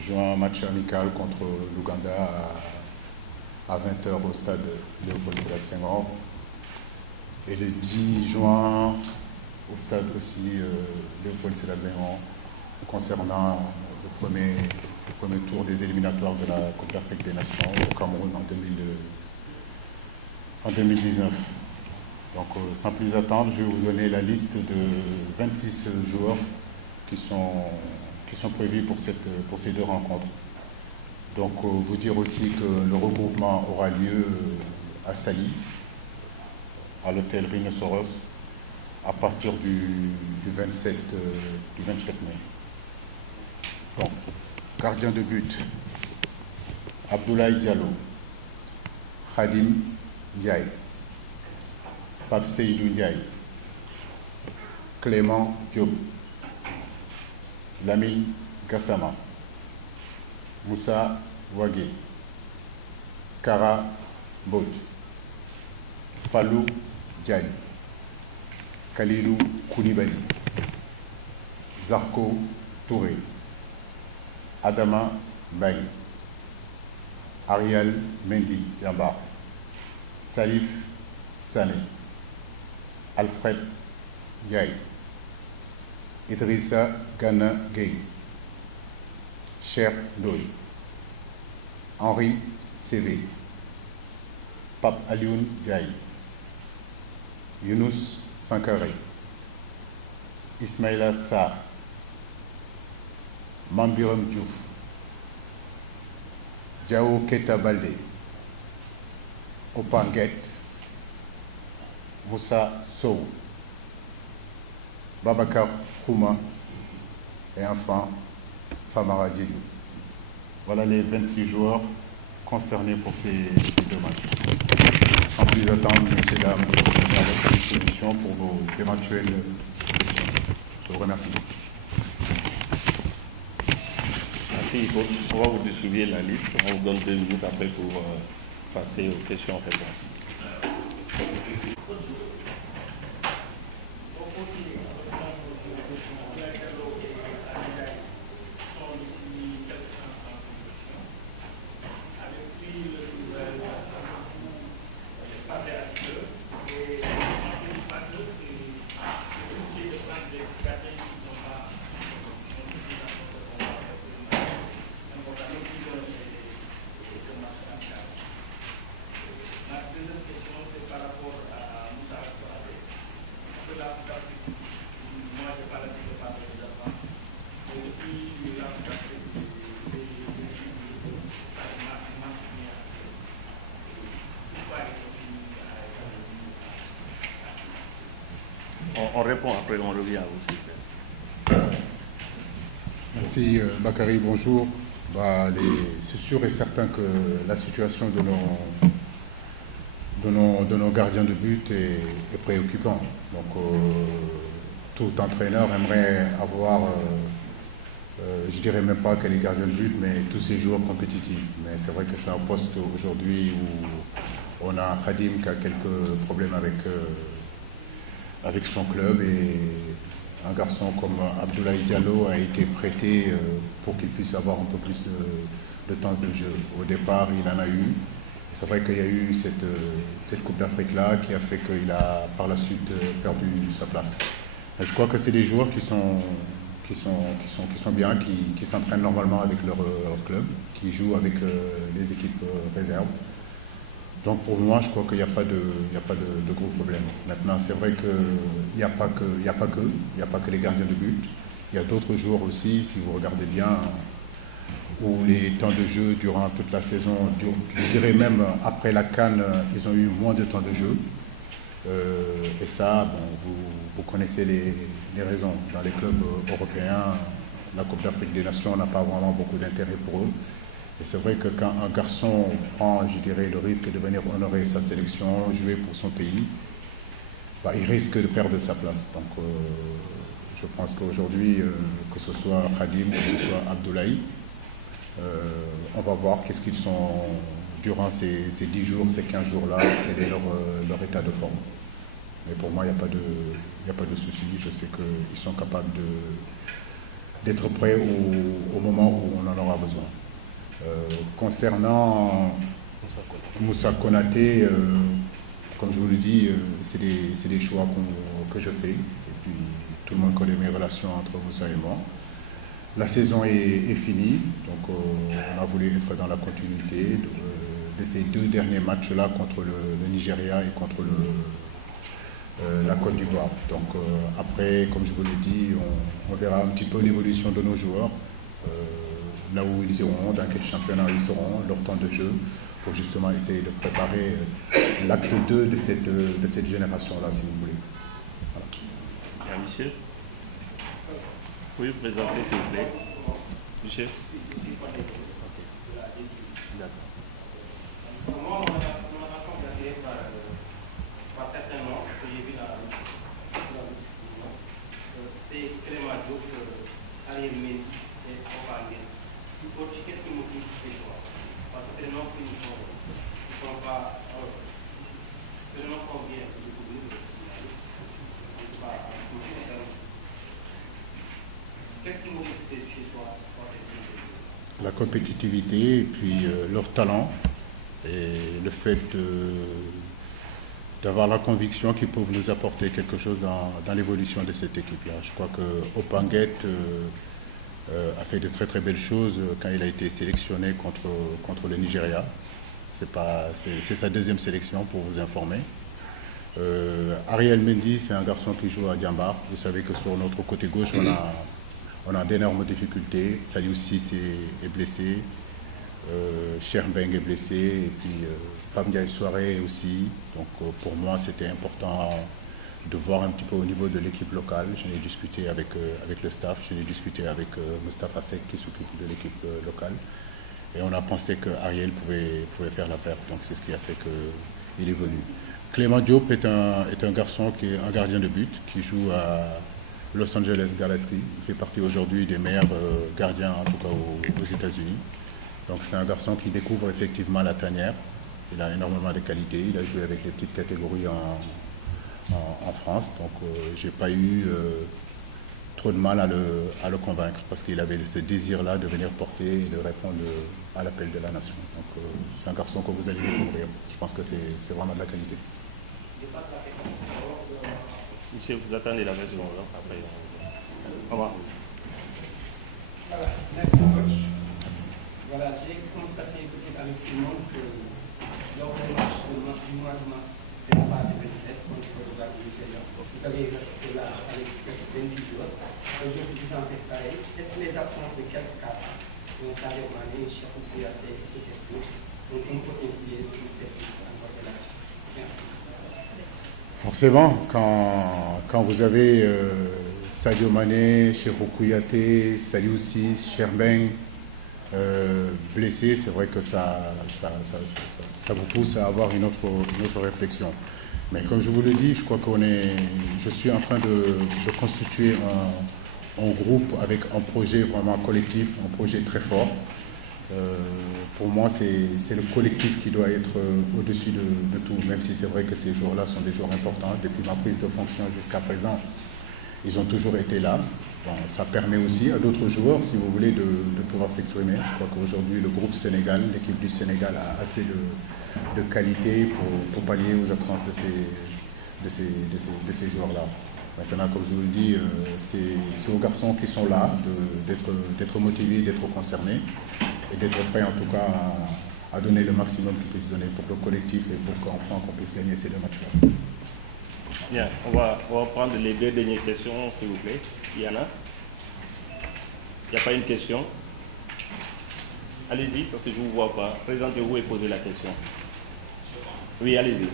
joue un match amical contre l'Ouganda à 20 h au stade Léopold Sédar Senghor. Et le 10 juin, au stade aussi Léopold Sédar Senghor, concernant le premier tour des éliminatoires de la Coupe d'Afrique des Nations au Cameroun en 2019. Donc sans plus attendre, je vais vous donner la liste de 26 joueurs qui sont prévus pour ces deux rencontres. Donc vous dire aussi que le regroupement aura lieu à Saly, à l'hôtel Rhinoceros, à partir du 27 mai. Donc, gardien de but, Abdoulaye Diallo, Khadim Ndiaye, Pape Seydou Ndiaye, Clément Diop, Lamine Gassama, Moussa Wagé, Kara Mbodj, Fallou Diagne, Kalilou Koulibaly, Zarko Touré, Adama Baye, Ariel Mendy Yamba, Salif Sané, Alfred Yaye, Idrissa Gana Gueye, Cher Ndoye, Henri Sévé, Pape Alioune Diaye, Younous Sankare, Ismaïla Sarr, Mambiram Diouf, Diao Keta Baldé, Opanguet, Moussa Sow, Babacar Kouma et enfin Famara Diédou. Voilà les 26 joueurs concernés pour ces deux matchs. Sans plus attendre, messieurs, dames, je vous à votre disposition pour vos éventuelles questions. Je vous remercie. Merci. On va vous distribuer la liste. On vous donne 2 minutes après pour passer aux questions-réponses. On répond après, on revient aussi. Merci Bakary, bonjour. C'est sûr et certain que la situation de nos gardiens de but est préoccupante. Donc tout entraîneur aimerait avoir, je dirais même pas que les gardiens de but, mais tous ces joueurs compétitifs. Mais c'est vrai que c'est un poste aujourd'hui où on a Khadim qui a quelques problèmes avec son club, et un garçon comme Abdoulaye Diallo a été prêté pour qu'il puisse avoir un peu plus de temps de jeu. Au départ, il en a eu. C'est vrai qu'il y a eu cette Coupe d'Afrique-là qui a fait qu'il a par la suite perdu sa place. Et je crois que c'est des joueurs qui sont bien, qui s'entraînent normalement avec leur club, qui jouent avec les équipes réserves. Donc pour moi, je crois qu'il n'y a pas de gros problème. Maintenant, c'est vrai qu'il n'y a pas que les gardiens de but. Il y a d'autres joueurs aussi, si vous regardez bien, où les temps de jeu durant toute la saison, je dirais même après la CAN, ils ont eu moins de temps de jeu. Et ça, bon, vous connaissez les raisons. Dans les clubs européens, la Coupe d'Afrique des Nations n'a pas vraiment beaucoup d'intérêt pour eux. Et c'est vrai que quand un garçon prend, je dirais, le risque de venir honorer sa sélection, jouer pour son pays, il risque de perdre sa place. Donc je pense qu'aujourd'hui, que ce soit Khadim, que ce soit Abdoulaye, on va voir qu'est-ce qu'ils sont durant ces 10 jours, ces 15 jours-là, quel est leur état de forme. Mais pour moi, il n'y a pas de souci. Je sais qu'ils sont capables d'être prêt au moment où on en aura besoin. Concernant Moussa Konaté, comme je vous le dis, c'est des choix que je fais. Et puis, tout le monde connaît mes relations entre Moussa et moi. La saison est finie, donc on a voulu être dans la continuité de ces 2 derniers matchs-là contre le Nigeria et contre la Côte d'Ivoire. Donc après, comme je vous l'ai dit, on verra un petit peu l'évolution de nos joueurs, là où ils iront, dans quel championnat ils seront, leur temps de jeu, pour justement essayer de préparer l'acte 2 de cette génération-là, si vous voulez. Voilà. Bien, monsieur. Oui, vous présentez, s'il vous plaît. Monsieur. Comment on a regardé par certains noms que j'ai vu dans la discussion, c'est Clément Diop, Ariel Mendy et Obangue. Qu'est-ce qui motive ces choix? Parce que ces noms qui ne sont pas. Ces noms sont bien découverts, en tout cas, qu'est-ce qui motive ces choix? La compétitivité et puis leur talent et le fait d'avoir la conviction qu'ils peuvent nous apporter quelque chose dans l'évolution de cette équipe-là. Je crois que Opanguet a fait de très très belles choses quand il a été sélectionné contre le Nigeria. C'est sa 2e sélection pour vous informer. Ariel Mendy, c'est un garçon qui joue à Diambar. Vous savez que sur notre côté gauche, on a d'énormes difficultés. Saliou Cissé est blessé, Cherbeng est blessé, et puis Pam Ndiaye Soiré aussi. Donc pour moi, c'était important de voir un petit peu au niveau de l'équipe locale. J'en ai discuté avec le staff, j'en ai discuté avec Moustapha Seck qui s'occupe de l'équipe locale. Et on a pensé que Ariel pouvait faire la paire. Donc c'est ce qui a fait qu'il est venu. Clément Diop est un garçon qui est un gardien de but, qui joue à Los Angeles Galaxy. Il fait partie aujourd'hui des meilleurs gardiens, en tout cas aux États-Unis. Donc c'est un garçon qui découvre effectivement la tanière. Il a énormément de qualités. Il a joué avec les petites catégories en France. Donc j'ai pas eu trop de mal à le convaincre parce qu'il avait ce désir-là de venir porter et de répondre à l'appel de la nation. Donc c'est un garçon que vous allez découvrir. Je pense que c'est vraiment de la qualité. Monsieur, vous attendez la version là, après. Au revoir. Voilà, merci coach. Voilà, j'ai constaté peut-être avec tout le monde que lors du match du mois de mars 2027 contre la Nigeria, vous avez resté là avec 26 joueurs. Aujourd'hui, vous en faites pareil. Est-ce que les absences de quelques cas, donc ça a demandé, Cheikh Kouyaté et Cheikh donc on peut influer sur cette interpellation? Merci. Forcément, quand vous avez Sadio Mané, Cheikhou Kouyaté, Saliou Ciss, Cherbeng blessés, c'est vrai que ça vous pousse à avoir une autre réflexion. Mais comme je vous l'ai dit, je crois je suis en train de constituer un groupe avec un projet vraiment collectif, un projet très fort. Pour moi, c'est le collectif qui doit être au-dessus de tout, même si c'est vrai que ces jours-là sont des jours importants. Depuis ma prise de fonction jusqu'à présent, ils ont toujours été là. Bon, ça permet aussi à d'autres joueurs, si vous voulez, de pouvoir s'exprimer. Je crois qu'aujourd'hui, le groupe Sénégal, l'équipe du Sénégal a assez de qualité pour pallier aux absences de ces joueurs-là. Maintenant, comme je vous le dis, c'est aux garçons qui sont là d'être motivés, d'être concernés et d'être prêts en tout cas à donner le maximum qu'ils puissent donner pour le collectif et pour qu'enfin qu'on puisse gagner ces 2 matchs-là. Bien, on va prendre les 2 dernières questions, s'il vous plaît. Il y en a? Il n'y a pas une question? Allez-y, parce que je ne vous vois pas. Présentez-vous et posez la question. Oui, allez-y.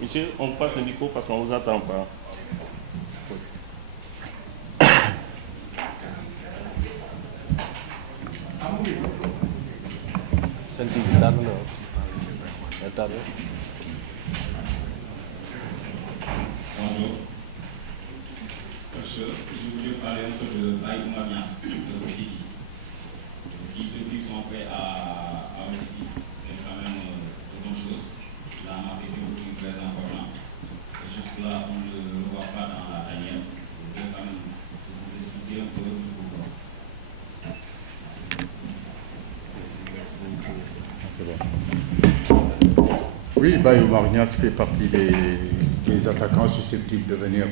Monsieur, on passe le micro parce qu'on ne vous attend pas. Bonjour. Je voulais parler un peu de Baïouma Niass, de City, qui depuis son prêt à City est quand même de bonnes choses. Là, on a fait beaucoup très important. Jusque-là, on ne le voit pas dans la tanière. Je voulais quand même vous expliquer un peu pourquoi. Oui, Bayoumar Niass fait partie des attaquants susceptibles de venir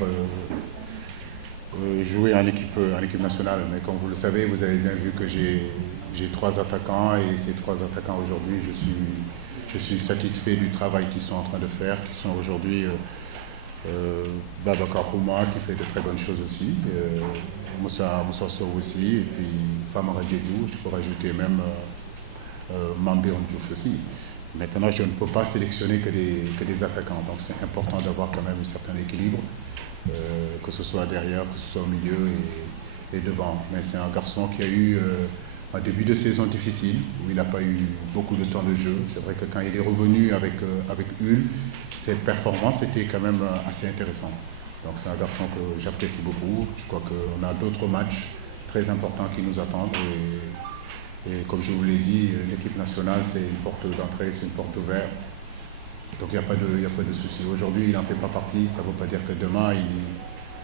jouer en équipe nationale. Mais comme vous le savez, vous avez bien vu que j'ai 3 attaquants et ces 3 attaquants aujourd'hui, je suis satisfait du travail qu'ils sont en train de faire, qui sont aujourd'hui Babacar Houma qui fait de très bonnes choses aussi, Moussa Sow aussi, et puis Famara Diédiou, je peux rajouter même Mambé Ondiouf aussi. Maintenant, je ne peux pas sélectionner que des attaquants, donc c'est important d'avoir quand même un certain équilibre, que ce soit derrière, que ce soit au milieu et devant. Mais c'est un garçon qui a eu un début de saison difficile, où il n'a pas eu beaucoup de temps de jeu. C'est vrai que quand il est revenu avec Hull, ses performances étaient quand même assez intéressantes. Donc c'est un garçon que j'apprécie beaucoup. Je crois qu'on a d'autres matchs très importants qui nous attendent. Et comme je vous l'ai dit, l'équipe nationale, c'est une porte d'entrée, c'est une porte ouverte. Donc il n'y a pas de souci. Aujourd'hui, il n'en fait pas partie. Ça ne veut pas dire que demain,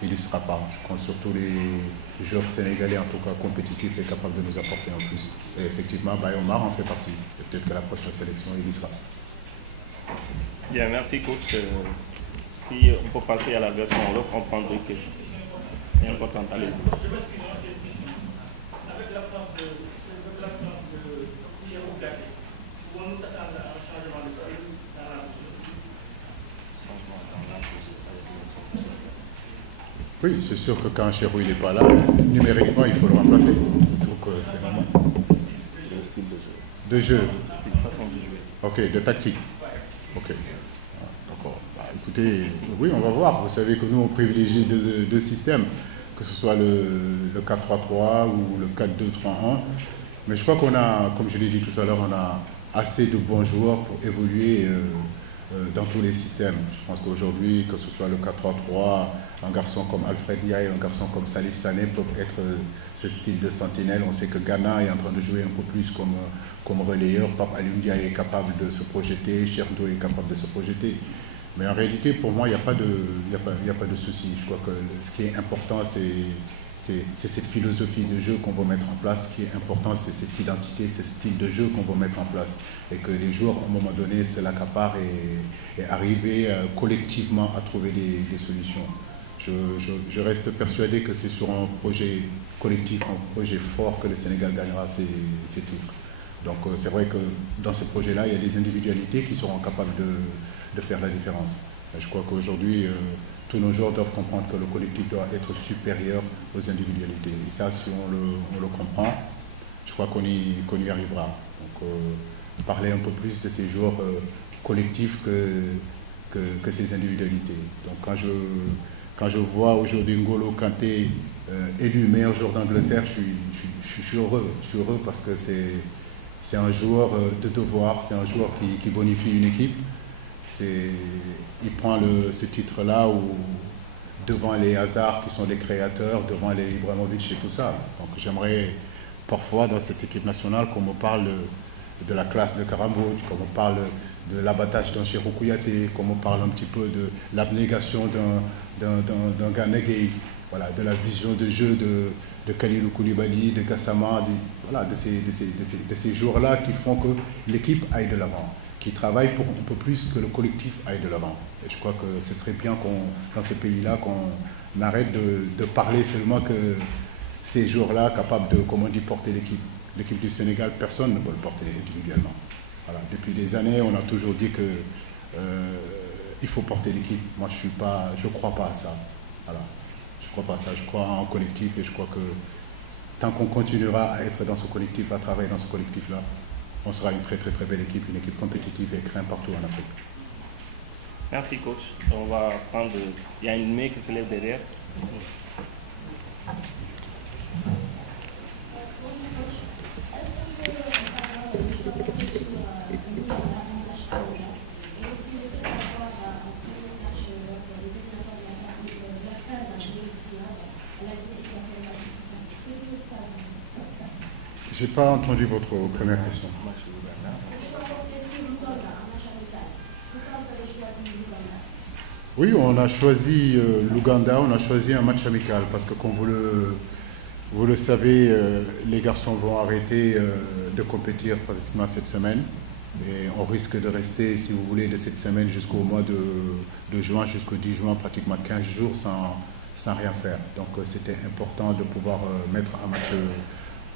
il n'y sera pas. Je compte surtout les joueurs sénégalais, en tout cas compétitifs, et capables de nous apporter en plus. Et effectivement, Bayoumar en fait partie. Et peut-être que la prochaine sélection, il y sera. Bien, merci coach. Si on peut passer à la version en on prend 2 questions. C'est important, allez-y. Avec l'absence de Pierrot Gagné, pouvons-nous s'attendre à un changement de style dans la Oui, c'est sûr que quand Chérou n'est pas là, numériquement, il faut le remplacer. Donc c'est normal. Le style de jeu. De jeu. Style, façon de jouer. Ok, de tactique. Ok. D'accord. Bah, écoutez, oui, on va voir. Vous savez que nous, on privilégie 2 systèmes, que ce soit le 4-3-3 ou le 4-2-3-1. Mais je crois qu'on a, comme je l'ai dit tout à l'heure, on a assez de bons joueurs pour évoluer dans tous les systèmes. Je pense qu'aujourd'hui, que ce soit le 4-3-3, un garçon comme Alfred Ndiaye, un garçon comme Salif Sané peuvent être ce style de sentinelle. On sait que Ghana est en train de jouer un peu plus comme relayeur. Pape Alioune Ndiaye est capable de se projeter, Cherdo est capable de se projeter. Mais en réalité, pour moi, il n'y a pas de souci. Je crois que ce qui est important, c'est cette philosophie de jeu qu'on va mettre en place. Ce qui est important, c'est cette identité, ce style de jeu qu'on va mettre en place. Et que les joueurs, à un moment donné, se l'accaparent et arriver collectivement à trouver des solutions. Je reste persuadé que c'est sur un projet collectif, un projet fort que le Sénégal gagnera ses titres. Donc c'est vrai que dans ce projet-là, il y a des individualités qui seront capables de faire la différence. Et je crois qu'aujourd'hui, tous nos joueurs doivent comprendre que le collectif doit être supérieur aux individualités. Et ça, si on le comprend, je crois qu'on y arrivera. Donc parler un peu plus de ces joueurs collectifs que ces individualités. Donc quand je vois aujourd'hui N'Golo Kanté élu meilleur joueur d'Angleterre, je suis heureux. Je suis heureux parce que c'est un joueur de devoir, c'est un joueur qui bonifie une équipe. Il prend ce titre-là devant les Hazard qui sont des créateurs, devant les Ibrahimovic et tout ça. Donc j'aimerais parfois dans cette équipe nationale qu'on me parle de la classe de Karambourg, qu'on me parle de l'abattage d'un Cheikhou Kouyaté, qu'on me parle un petit peu de l'abnégation d'un Gana Gueye, voilà, de la vision de jeu de Kalilou Koulibaly, de Gassama, de ces joueurs-là qui font que l'équipe aille de l'avant, qui travaillent pour un peu plus que le collectif aille de l'avant. Et je crois que ce serait bien dans ces pays-là qu'on arrête de parler seulement que ces joueurs-là capables de, comme on dit, porter l'équipe. L'équipe du Sénégal, personne ne peut le porter individuellement. Voilà. Depuis des années, on a toujours dit qu'il faut porter l'équipe. Moi, je ne crois pas à ça. Voilà. Je crois pas à ça. Je crois en collectif et je crois que tant qu'on continuera à être dans ce collectif, à travailler dans ce collectif-là, on sera une très très très belle équipe, une équipe compétitive et crainte partout en Afrique. Merci coach. On va prendre. Il y a une main qui se lève derrière. Je n'ai pas entendu votre première question. Oui, on a choisi l'Ouganda, on a choisi un match amical parce que comme vous le savez, les garçons vont arrêter de compétir pratiquement cette semaine. Et on risque de rester, si vous voulez, de cette semaine jusqu'au mois de juin, jusqu'au 10 juin, pratiquement 15 jours sans rien faire. Donc c'était important de pouvoir mettre un match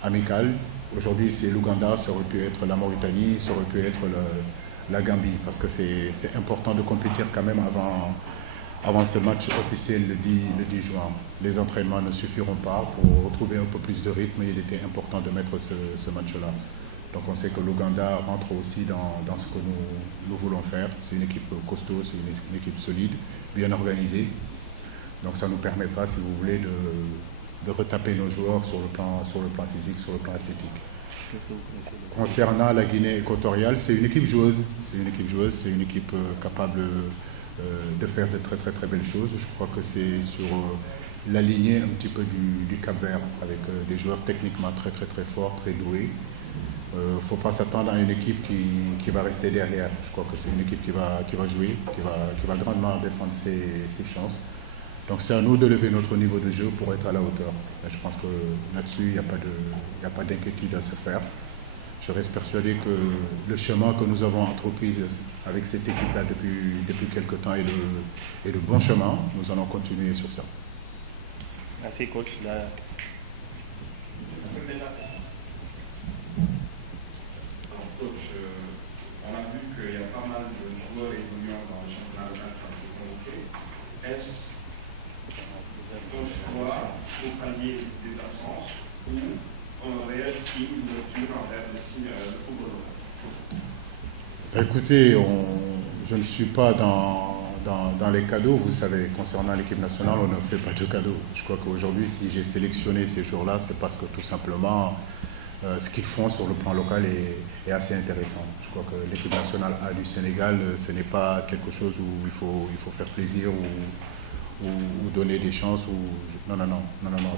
amical. Aujourd'hui, c'est l'Ouganda, ça aurait pu être la Mauritanie, ça aurait pu être la Gambie, parce que c'est important de compétir quand même avant ce match officiel le 10 juin. Les entraînements ne suffiront pas pour retrouver un peu plus de rythme. Il était important de mettre ce match-là. Donc on sait que l'Ouganda rentre aussi dans ce que nous voulons faire. C'est une équipe costaud, c'est une équipe solide, bien organisée. Donc ça nous permettra, si vous voulez, de retaper nos joueurs sur le plan physique, sur le plan athlétique. Concernant la Guinée équatoriale, c'est une équipe joueuse. C'est une équipe capable de faire de très très très belles choses. Je crois que c'est sur la lignée un petit peu du Cap-Vert, avec des joueurs techniquement très très très forts, très doués. Il ne faut pas s'attendre à une équipe qui va rester derrière. Je crois que c'est une équipe qui va jouer, qui va grandement défendre ses chances. Donc c'est à nous de lever notre niveau de jeu pour être à la hauteur. Et je pense que là-dessus, il n'y a pas d'inquiétude à se faire. Je reste persuadé que le chemin que nous avons entrepris avec cette équipe-là depuis quelque temps est le bon chemin. Nous allons continuer sur ça. Merci, coach. Coach, on a vu qu'il y a pas mal de joueurs évoluant dans le championnat local qui ont été convoqués. Est-ce ton choix pour pallier des absences ou un réel signe d'ouverture envers le football local? Écoutez, je ne suis pas dans les cadeaux. Vous savez, concernant l'équipe nationale, on ne fait pas de cadeaux. Je crois qu'aujourd'hui, si j'ai sélectionné ces jours-là, c'est parce que tout simplement, ce qu'ils font sur le plan local est assez intéressant. Je crois que l'équipe nationale A du Sénégal, ce n'est pas quelque chose où il faut faire plaisir ou donner des chances. Non.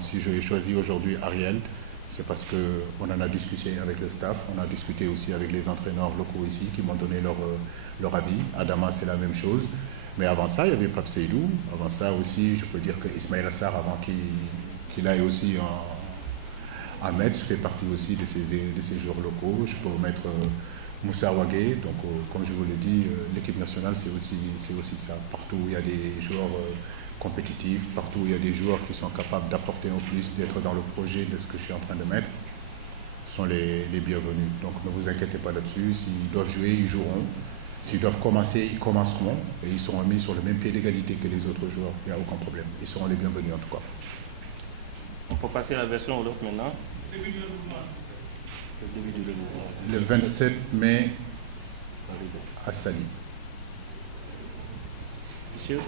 Si j'ai choisi aujourd'hui Ariel, c'est parce qu'on en a discuté avec le staff, on a discuté aussi avec les entraîneurs locaux ici qui m'ont donné leur avis. Adama, c'est la même chose. Mais avant ça, il y avait Pape Seydou. Avant ça aussi, je peux dire que Ismaël Assar, avant qu'il aille aussi à Metz, fait partie aussi de ces joueurs locaux. Je peux mettre Moussa Ouagé. Donc, comme je vous l'ai dit, l'équipe nationale, c'est aussi ça. Partout où il y a des joueurs compétitifs, partout où il y a des joueurs qui sont capables d'apporter en plus, d'être dans le projet de ce que je suis en train de mettre, sont les bienvenus. Donc, ne vous inquiétez pas là-dessus. S'ils doivent jouer, ils joueront. S'ils doivent commencer, ils commenceront. Et ils seront mis sur le même pied d'égalité que les autres joueurs. Il n'y a aucun problème. Ils seront les bienvenus en tout cas. On peut passer à la version Wolof maintenant. Le 27 mai à Sali. Monsieur.